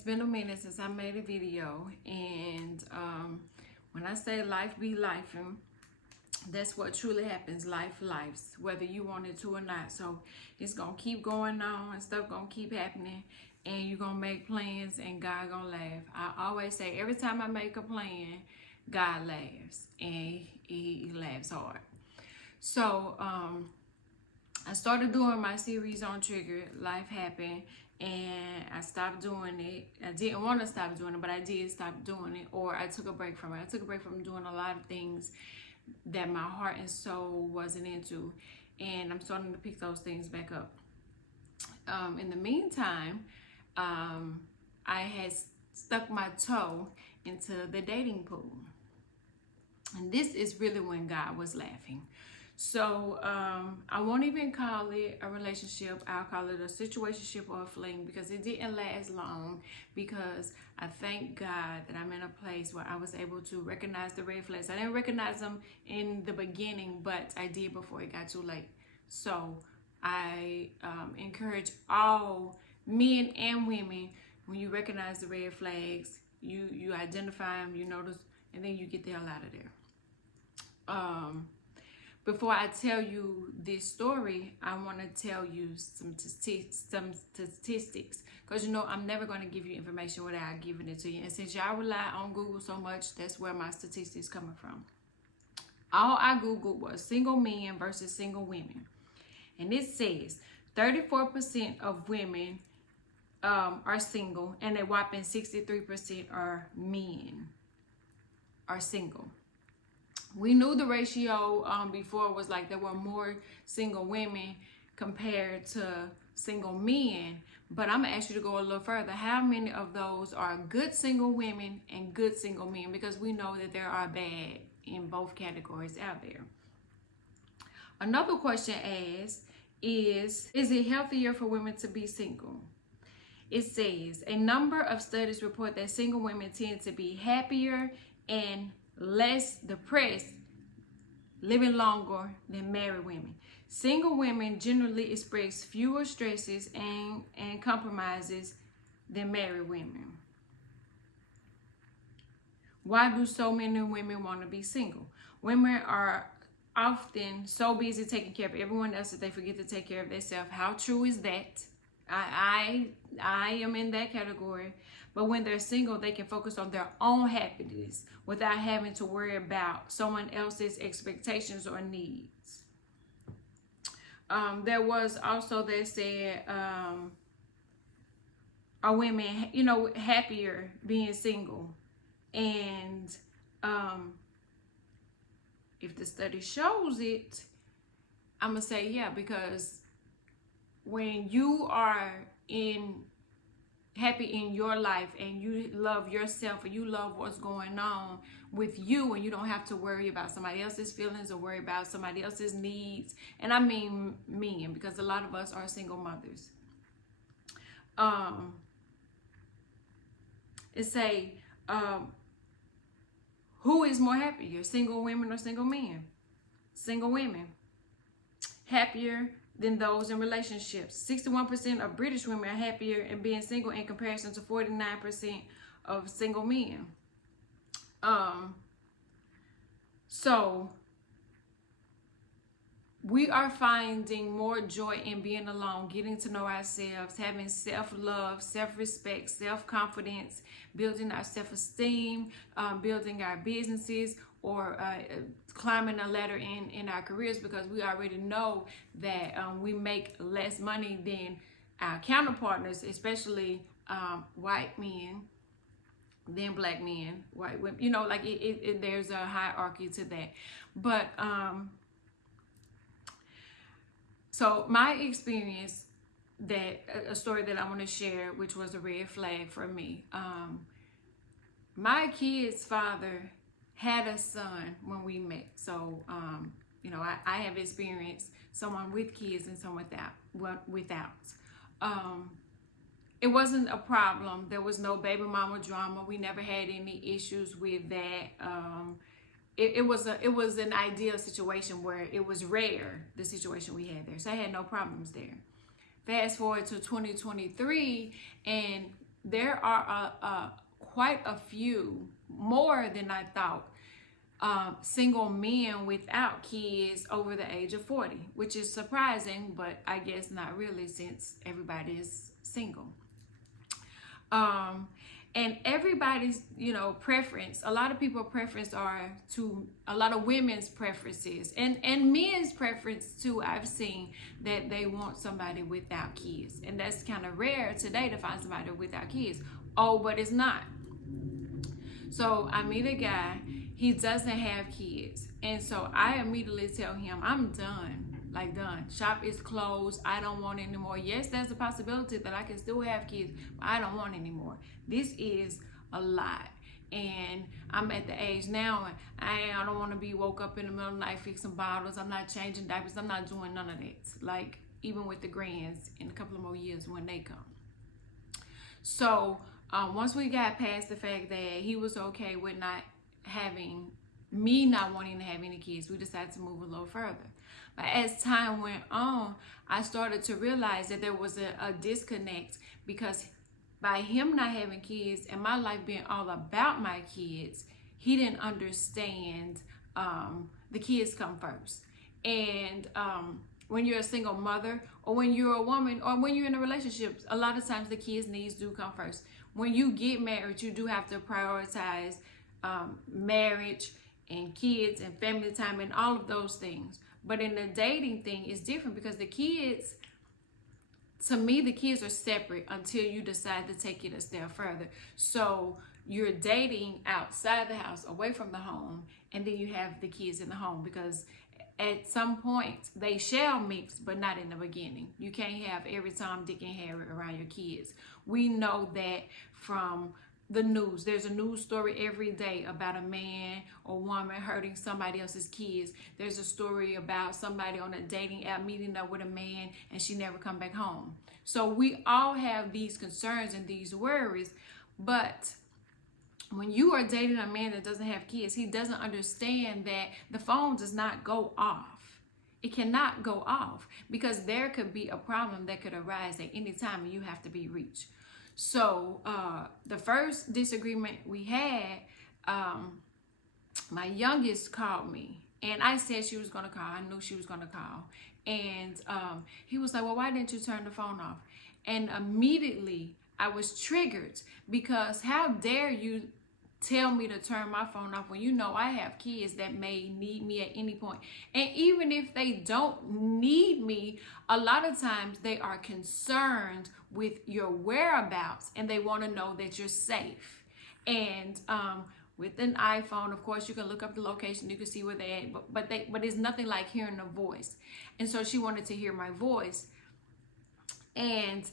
It's been a minute since I made a video, and when I say life be life, that's what truly happens. Lives, whether you want it to or not. So it's gonna keep going on, and stuff gonna keep happening, and you're gonna make plans, and God gonna laugh. I always say, every time I make a plan, God laughs, and he laughs hard. So I started doing my series on Trigger. Life happened, and I stopped doing it. I didn't want to stop doing it, but I did stop doing it, or I took a break from it. I took a break from doing a lot of things that my heart and soul wasn't into, and I'm starting to pick those things back up. In the meantime, I had stuck my toe into the dating pool, and this is really when God was laughing. So I won't even call it a relationship. I'll call it a situationship or a fling, because it didn't last long, because I thank God that I'm in a place where I was able to recognize the red flags. I didn't recognize them in the beginning, but I did before it got too late. So I encourage all men and women, when you recognize the red flags, you identify them, you notice, and then you get the hell out of there. Before I tell you this story, I want to tell you some statistics, because I'm never going to give you information without giving it to you. And since y'all rely on Google so much, that's where my statistics coming from. All I Googled was single men versus single women, and it says 34% of women are single, and a whopping 63% are men are single. We knew the ratio before was like there were more single women compared to single men, but I'm gonna ask you to go a little further. How many of those are good single women and good single men? Because we know that there are bad in both categories out there. Another question asked is it healthier for women to be single? It says a number of studies report that single women tend to be happier and less depressed, living longer than married women. Single women generally experience fewer stresses and compromises than married women. Why do so many women want to be single? Women are often so busy taking care of everyone else that they forget to take care of themselves. How true is that? I am in that category. But when they're single, they can focus on their own happiness without having to worry about someone else's expectations or needs. There was also that said, are women, happier being single? And if the study shows it, I'm gonna say yeah, because when you are happy in your life, and you love yourself, and you love what's going on with you, and you don't have to worry about somebody else's feelings or worry about somebody else's needs. And I mean men, because a lot of us are single mothers. It say who is more happier, single women or single men? Single women happier than those in relationships. 61% of British women are happier in being single in comparison to 49% of single men. So we are finding more joy in being alone, getting to know ourselves, having self-love, self-respect, self-confidence, building our self-esteem, building our businesses, or climbing a ladder in our careers, because we already know that we make less money than our counterpartners, especially white men, than black men, white women. There's a hierarchy to that. But so my experience, that a story that I want to share, which was a red flag for me. My kid's father had a son when we met. So, I have experienced someone with kids and someone without. It wasn't a problem. There was no baby mama drama. We never had any issues with that. It was an ideal situation where it was rare, the situation we had there. So I had no problems there. Fast forward to 2023, and there are quite a few, more than I thought, single men without kids over the age of 40, which is surprising, but I guess not really, since everybody is single. And everybody's, preference, a lot of people preference are to, a lot of women's preferences and men's preference too, I've seen that they want somebody without kids, and that's kind of rare today to find somebody without kids. Oh, but it's not. So I meet a guy, he doesn't have kids, and so I immediately tell him, I'm done. Like, done. Shop is closed. I don't want anymore. Yes, there's a possibility that I can still have kids, but I don't want anymore. This is a lot. And I'm at the age now, and I don't want to be woke up in the middle of the night fixing bottles. I'm not changing diapers. I'm not doing none of that. Like, even with the grands in a couple of more years when they come. So once we got past the fact that he was okay with not wanting to have any kids, we decided to move a little further. But as time went on, I started to realize that there was a disconnect, because by him not having kids and my life being all about my kids, he didn't understand the kids come first. And when you're a single mother, or when you're a woman, or when you're in a relationship, a lot of times the kids' needs do come first. When you get married, you do have to prioritize marriage and kids and family time and all of those things. But in the dating thing, it's different, because the kids, to me, the kids are separate until you decide to take it a step further. So you're dating outside the house, away from the home, and then you have the kids in the home, because at some point they shall mix, but not in the beginning. You can't have every Tom, Dick, and Harry around your kids. We know that from the news. There's a news story every day about a man or woman hurting somebody else's kids. There's a story about somebody on a dating app meeting up with a man and she never come back home. So we all have these concerns and these worries, but when you are dating a man that doesn't have kids, he doesn't understand that the phone does not go off. It cannot go off, because there could be a problem that could arise at any time and you have to be reached. So the first disagreement we had, my youngest called me, and I said she was going to call. I knew she was going to call. And he was like, well, why didn't you turn the phone off? And immediately I was triggered, because how dare you tell me to turn my phone off when you know I have kids that may need me at any point. And even if they don't need me, a lot of times they are concerned with your whereabouts and they want to know that you're safe. And with an iPhone, of course, you can look up the location, you can see where they're at, but it's nothing like hearing a voice. And so she wanted to hear my voice. And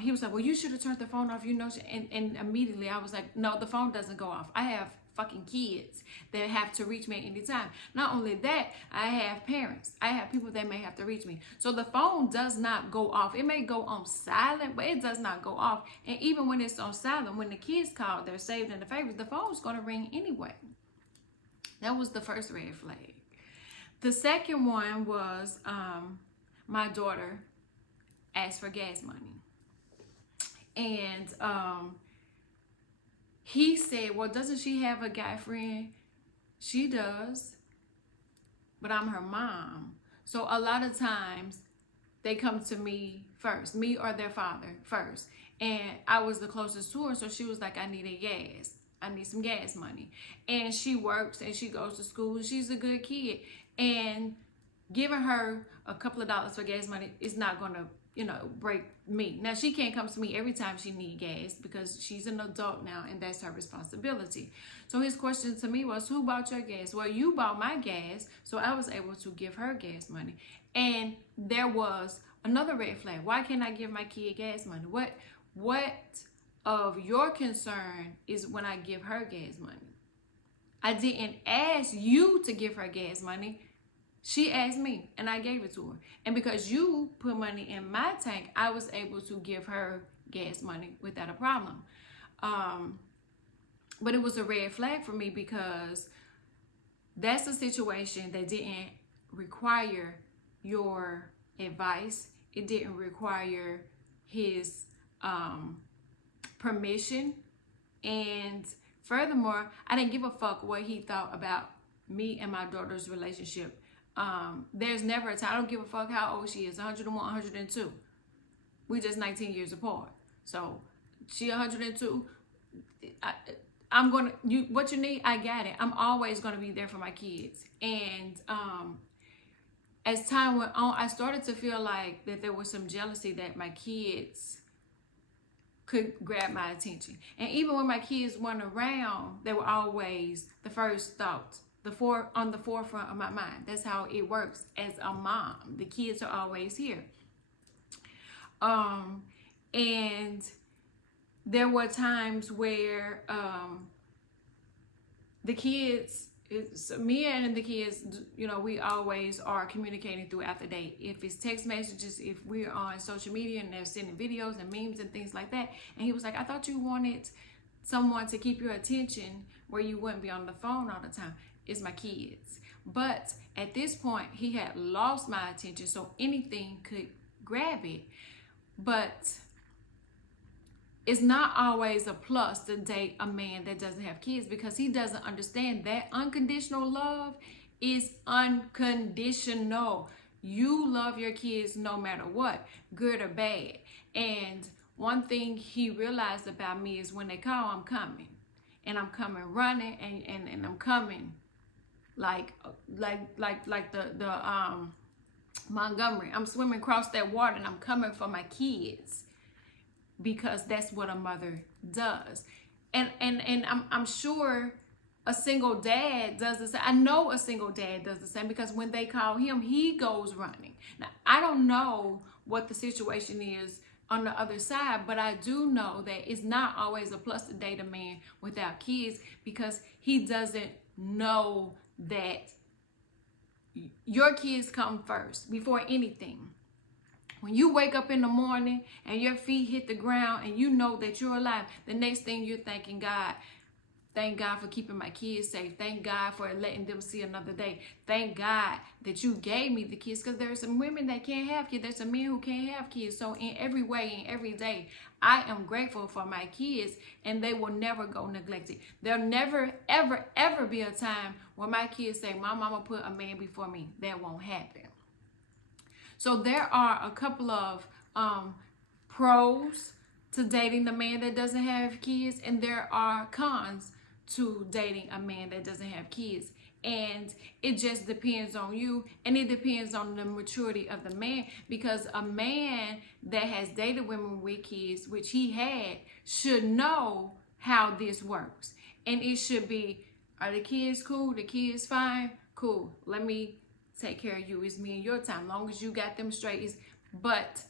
he was like, well, you should have turned the phone off, and immediately I was like, no, the phone doesn't go off. I have fucking kids that have to reach me at any time. Not only that, I have parents. I have people that may have to reach me. So the phone does not go off. It may go on silent, but it does not go off. And even when it's on silent, when the kids call, they're saved in the favorites, the phone's going to ring anyway. That was the first red flag. The second one was my daughter asked for gas money. And he said, well, doesn't she have a guy friend? She does, but I'm her mom. So a lot of times they come to me first, me or their father first. And I was the closest to her, so she was like, I need some gas money. And she works and she goes to school. She's a good kid. And giving her a couple of dollars for gas money is not going to break me. Now, she can't come to me every time she needs gas, because she's an adult now and that's her responsibility. So his question to me was, who bought your gas? Well, you bought my gas, so I was able to give her gas money. And there was another red flag. Why can't I give my kid gas money? What of your concern is when I give her gas money? I didn't ask you to give her gas money. She asked me and I gave it to her. And because you put money in my tank, I was able to give her gas money without a problem. But it was a red flag for me, because that's a situation that didn't require your advice. It didn't require his permission. And furthermore, I didn't give a fuck what he thought about me and my daughter's relationship. There's never a time. I don't give a fuck how old she is, 101, 102. We just 19 years apart. So she 102. I'm gonna, what you need, I got it. I'm always gonna be there for my kids. And as time went on, I started to feel like that there was some jealousy that my kids could grab my attention. And even when my kids weren't around, they were always the first thought, on the forefront of my mind. That's how it works as a mom. The kids are always here. And there were times where the kids, me and the kids, you know, we always are communicating throughout the day. If it's text messages, if we're on social media and they're sending videos and memes and things like that. And he was like, I thought you wanted someone to keep your attention where you wouldn't be on the phone all the time. It's my kids. But at this point, he had lost my attention, so anything could grab it. But it's not always a plus to date a man that doesn't have kids, because he doesn't understand that unconditional love is unconditional. You love your kids no matter what, good or bad. And one thing he realized about me is when they call, I'm coming. And I'm coming running, and I'm coming like the Montgomery. I'm swimming across that water and I'm coming for my kids, because that's what a mother does. And I'm sure a single dad does the same. I know a single dad does the same, because when they call him, he goes running. Now, I don't know what the situation is on the other side, but I do know that it's not always a plus to date a man without kids, because he doesn't know that your kids come first before anything. When you wake up in the morning and your feet hit the ground and you know that you're alive, the next thing you're thanking God. Thank God for keeping my kids safe. Thank God for letting them see another day. Thank God that you gave me the kids, because there are some women that can't have kids. There's some men who can't have kids. So in every way, in every day, I am grateful for my kids, and they will never go neglected. There'll never, ever, ever be a time when my kids say, my mama put a man before me. That won't happen. So there are a couple of pros to dating the man that doesn't have kids, and there are cons to dating a man that doesn't have kids. And it just depends on you, and it depends on the maturity of the man, because a man that has dated women with kids, which he had, should know how this works. And it should be, are the kids cool? The kids fine? Cool. Let me take care of you. It's me and your time. Long as you got them straight. But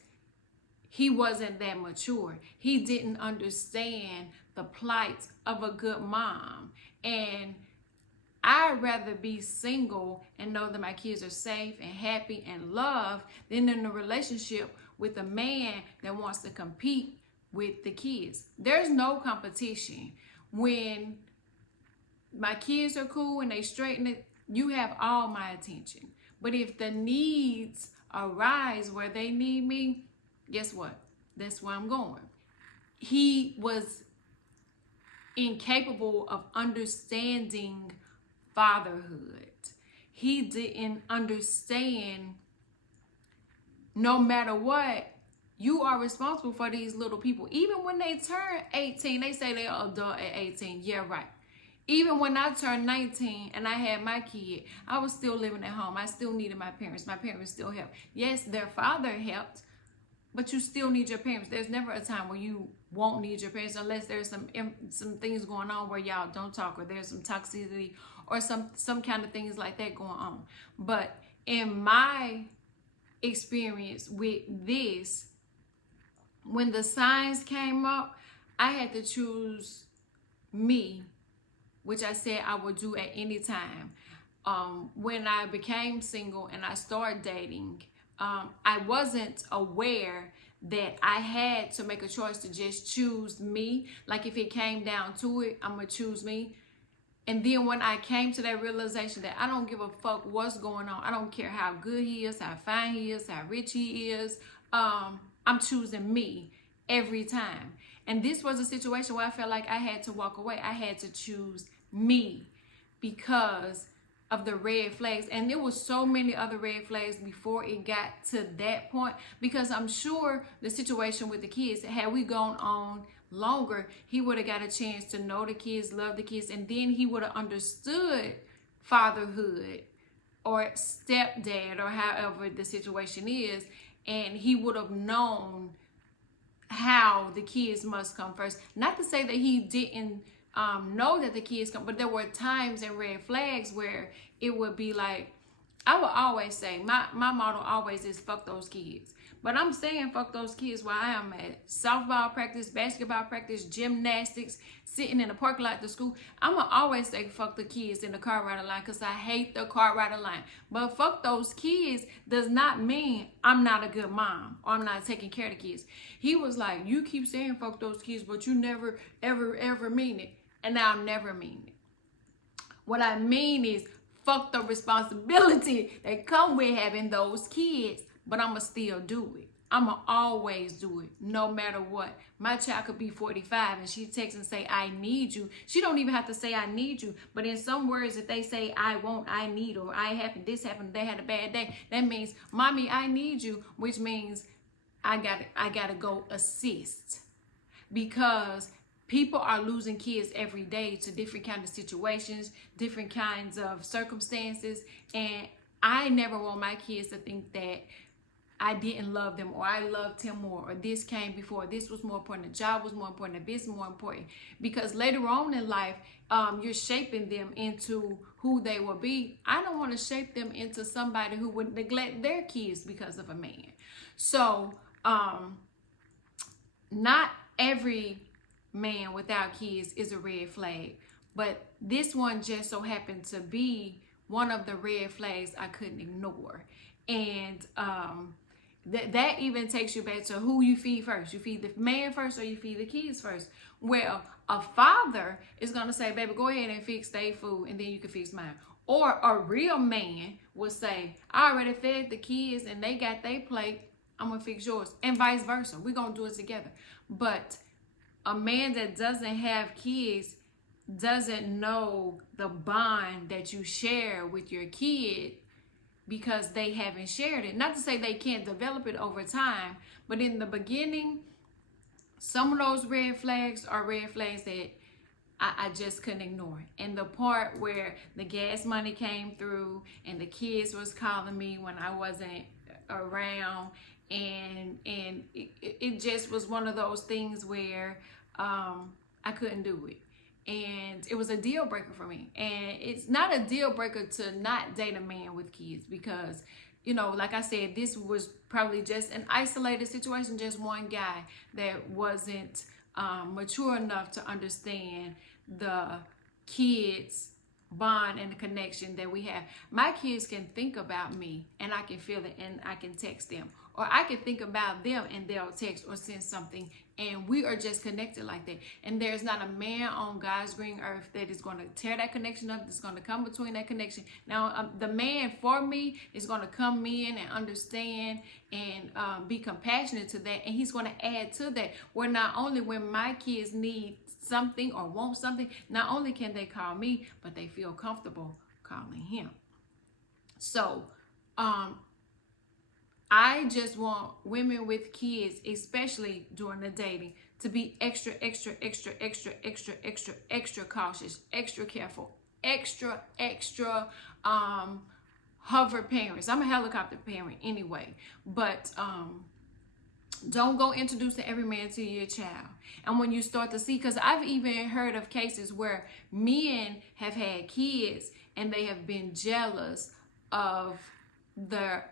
he wasn't that mature. He didn't understand the plight of a good mom. And I'd rather be single and know that my kids are safe and happy and loved than in a relationship with a man that wants to compete with the kids. There's no competition. When my kids are cool and they straighten it, you have all my attention. But if the needs arise where they need me, guess what? That's where I'm going. He was incapable of understanding fatherhood. He didn't understand, no matter what, you are responsible for these little people. Even when they turn 18, they say they are adult at 18. Yeah, right. Even when I turned 19 and I had my kid, I was still living at home. I still needed my parents. My parents still helped. Yes, their father helped, but you still need your parents. There's never a time where you won't need your parents, unless there's some things going on where y'all don't talk, or there's some toxicity or some kind of things like that going on. But in my experience with this, when the signs came up, I had to choose me, which I said I would do at any time. When I became single and I started dating, I wasn't aware that I had to make a choice to just choose me. Like if it came down to it, I'm gonna choose me. And then when I came to that realization that I don't give a fuck what's going on, I don't care how good he is, how fine he is, how rich he is, I'm choosing me. every time. And this was a situation where I felt like I had to walk away. I had to choose me because of the red flags. And there was so many other red flags before it got to that point, because I'm sure the situation with the kids, had we gone on longer, he would have got a chance to know the kids, love the kids, and then he would have understood fatherhood or stepdad or however the situation is, and he would have known how the kids must come first. Not to say that he didn't know that the kids come, but there were times and red flags where it would be like, I would always say, my motto always is fuck those kids. But I'm saying fuck those kids while I am at softball practice, basketball practice, gymnastics, sitting in the parking lot at the school. I'm going to always say fuck the kids in the car rider line, because I hate the car rider line. But fuck those kids does not mean I'm not a good mom or I'm not taking care of the kids. He was like, you keep saying fuck those kids, but you never, ever, ever mean it. And I'll never mean it. What I mean is fuck the responsibility that come with having those kids, but I'ma still do it. I'ma always do it, no matter what. My child could be 45 and she texts and say, I need you. She don't even have to say I need you, but in some words, if they say I want, I need, or I happen, this happened, they had a bad day, that means, mommy, I need you, which means I gotta go assist. Because people are losing kids every day to different kinds of situations, different kinds of circumstances. And I never want my kids to think that I didn't love them, or I loved him more, or this came before, this was more important, the job was more important, the business more important. Because later on in life, you're shaping them into who they will be. I don't want to shape them into somebody who would neglect their kids because of a man. So, not every man without kids is a red flag, but this one just so happened to be one of the red flags I couldn't ignore. And that even takes you back to who you feed first. You feed the man first, or you feed the kids first. Well, a father is gonna say, baby, go ahead and fix their food and then you can fix mine. Or a real man will say, I already fed the kids and they got their plate, I'm gonna fix yours, and vice versa. We're gonna do it together. But a man that doesn't have kids doesn't know the bond that you share with your kid, because they haven't shared it. Not to say they can't develop it over time, but in the beginning, some of those red flags are red flags that I just couldn't ignore. And the part where the gas money came through and the kids was calling me when I wasn't around, and it just was one of those things where I couldn't do it. And it was a deal breaker for me. And it's not a deal breaker to not date a man with kids, because, you know, like I said, this was probably just an isolated situation, just one guy that wasn't mature enough to understand the kids' bond and the connection that we have. My kids can think about me and I can feel it and I can text them, or I can think about them and they'll text or send something, and we are just connected like that. And there's not a man on God's green earth that is going to tear that connection up, that's going to come between that connection. Now, the man for me is going to come in and understand and be compassionate to that, and he's going to add to that, where not only when my kids need something or want something, not only can they call me, but they feel comfortable calling him. So, I just want women with kids, especially during the dating, to be extra cautious, extra careful, extra hover parents. I'm a helicopter parent anyway, but don't go introducing every man to your child. And when you start to see, because I've even heard of cases where men have had kids and they have been jealous of the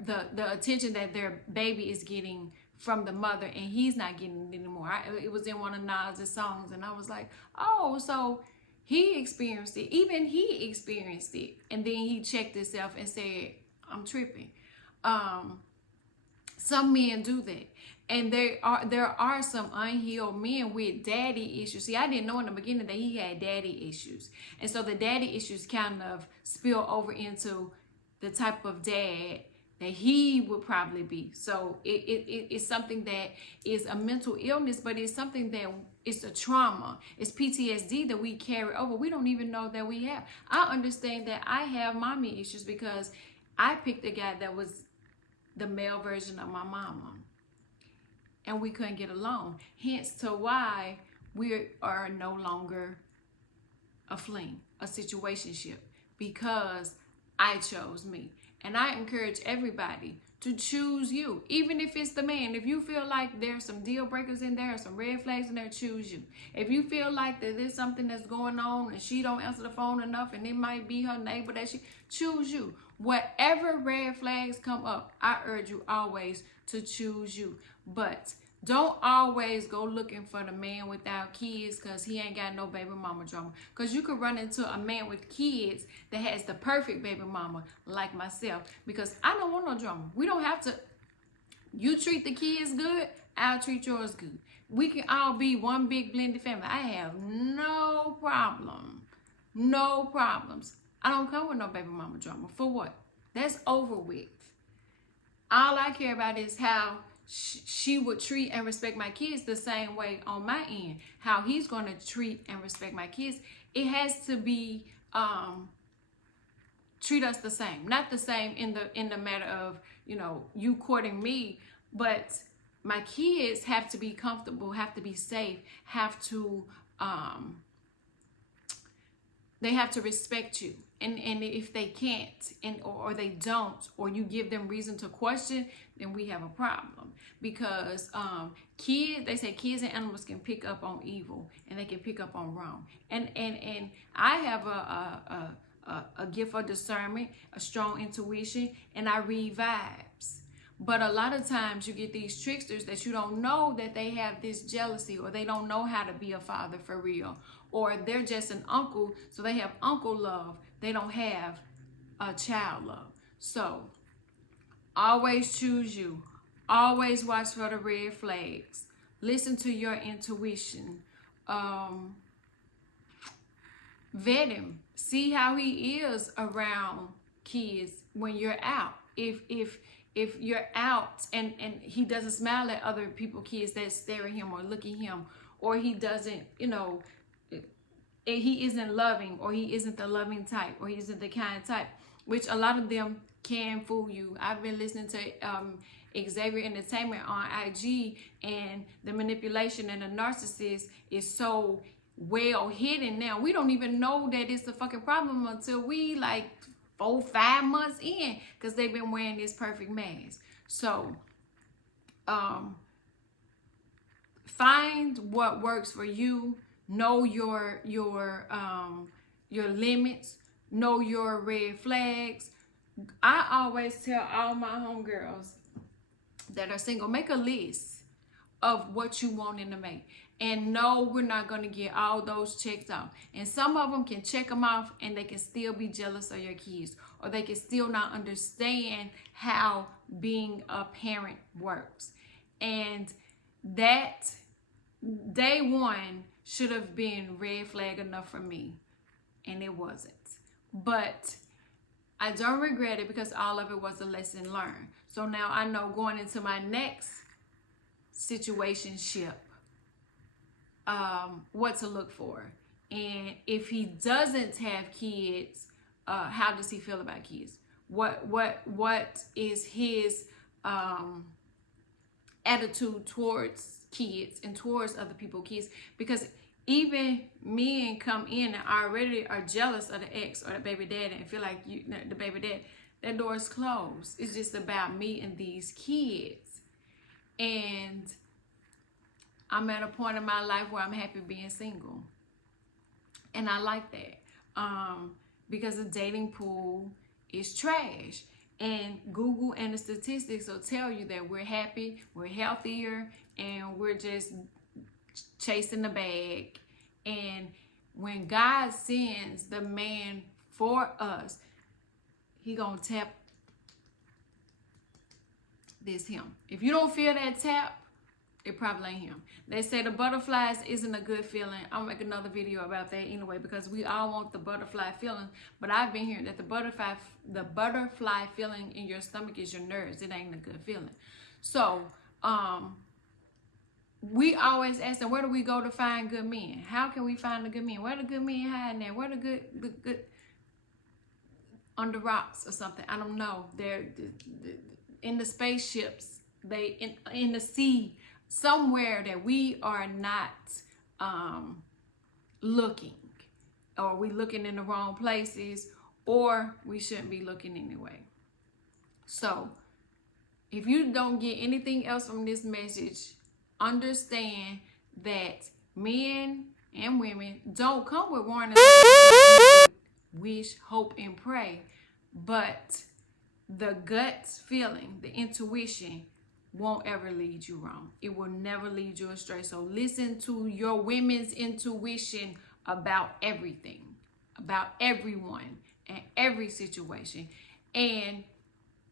attention that their baby is getting from the mother, and he's not getting it anymore. It was in one of Nas's songs, and I was like, oh, so he experienced it. Even he experienced it, and then he checked himself and said, I'm tripping. Some men do that. And there are some unhealed men with daddy issues. See, I didn't know in the beginning that he had daddy issues. And so the daddy issues kind of spill over into the type of dad that he would probably be. So it's something that is a mental illness, but it's something that it's a trauma. It's PTSD that we carry over. We don't even know that we have. I understand that I have mommy issues because I picked a guy that was the male version of my mama, and we couldn't get along. Hence to why we are no longer a fling, a situationship, because I chose me. And I encourage everybody to choose you, even if it's the man. If you feel like there's some deal breakers in there, some red flags in there, choose you. If you feel like that there's something that's going on and she don't answer the phone enough and it might be her neighbor that she, choose you. Whatever red flags come up, I urge you always to choose you. But don't always go looking for the man without kids because he ain't got no baby mama drama. Because you could run into a man with kids that has the perfect baby mama like myself. Because I don't want no drama. We don't have to. You treat the kids good, I'll treat yours good. We can all be one big blended family. I have no problem. No problems. I don't come with no baby mama drama. For what? That's over with. All I care about is how she would treat and respect my kids the same way on my end. How he's going to treat and respect my kids. It has to be treat us the same. Not the same in the matter of, you know, you courting me, but my kids have to be comfortable, have to be safe, have to they have to respect you. And if they can't or they don't, or you give them reason to question, then we have a problem. Because kids, they say kids and animals can pick up on evil and they can pick up on wrong. And I have a gift of discernment, a strong intuition, and I read vibes. But a lot of times you get these tricksters that you don't know that they have this jealousy, or they don't know how to be a father for real, or they're just an uncle, so they have uncle love. They don't have a child love. So always choose you. Always watch for the red flags. Listen to your intuition. Vet him. See how he is around kids when you're out. If you're out and he doesn't smile at other people, kids that stare at him or look at him, or he doesn't, you know, he isn't loving, or he isn't the loving type, or he isn't the kind type, which a lot of them can fool you. I've been listening to Xavier Entertainment on IG, and the manipulation and the narcissist is so well hidden now. We don't even know that it's a fucking problem until we like 4-5 months in, because they've been wearing this perfect mask. So find what works for you. Know your limits. Know your red flags. I always tell all my homegirls that are single, make a list of what you want in a mate. And no, we're not going to get all those checked off. And some of them can check them off and they can still be jealous of your kids, or they can still not understand how being a parent works. And that day one should have been red flag enough for me, and it wasn't. But I don't regret it, because all of it was a lesson learned. So now I know going into my next situationship what to look for. And if he doesn't have kids, how does he feel about kids? What is his attitude towards kids and towards other people's kids? Because even men come in and already are jealous of the ex or the baby daddy and feel like the baby dad, that door is closed. It's just about me and these kids. And I'm at a point in my life where I'm happy being single. And I like that. Because the dating pool is trash. And Google and the statistics will tell you that we're happy, we're healthier, and we're just chasing the bag. And when God sends the man for us, he gonna tap this him. If you don't feel that tap, It probably ain't him. They say the butterflies isn't a good feeling. I'll make another video about that anyway, because we all want the butterfly feeling. But I've been hearing that the butterfly feeling in your stomach is your nerves. It ain't a good feeling. So, we always ask them, where do we go to find good men? How can we find the good men? Where the good men hiding there? Where the good under rocks or something? I don't know. They're in the spaceships. They in the sea, somewhere that we are not looking, or we looking in the wrong places, or we shouldn't be looking anyway. So if you don't get anything else from this message, understand that men and women don't come with warnings, wish, hope, and pray, but the gut feeling, the intuition won't ever lead you wrong. It will never lead you astray. So listen to your women's intuition about everything, about everyone and every situation, and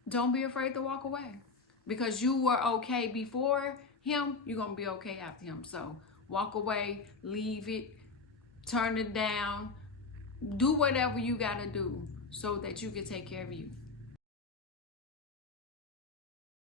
don't be afraid to walk away, because you were okay before him, you're going to be okay after him. So walk away, leave it, turn it down, do whatever you got to do so that you can take care of you.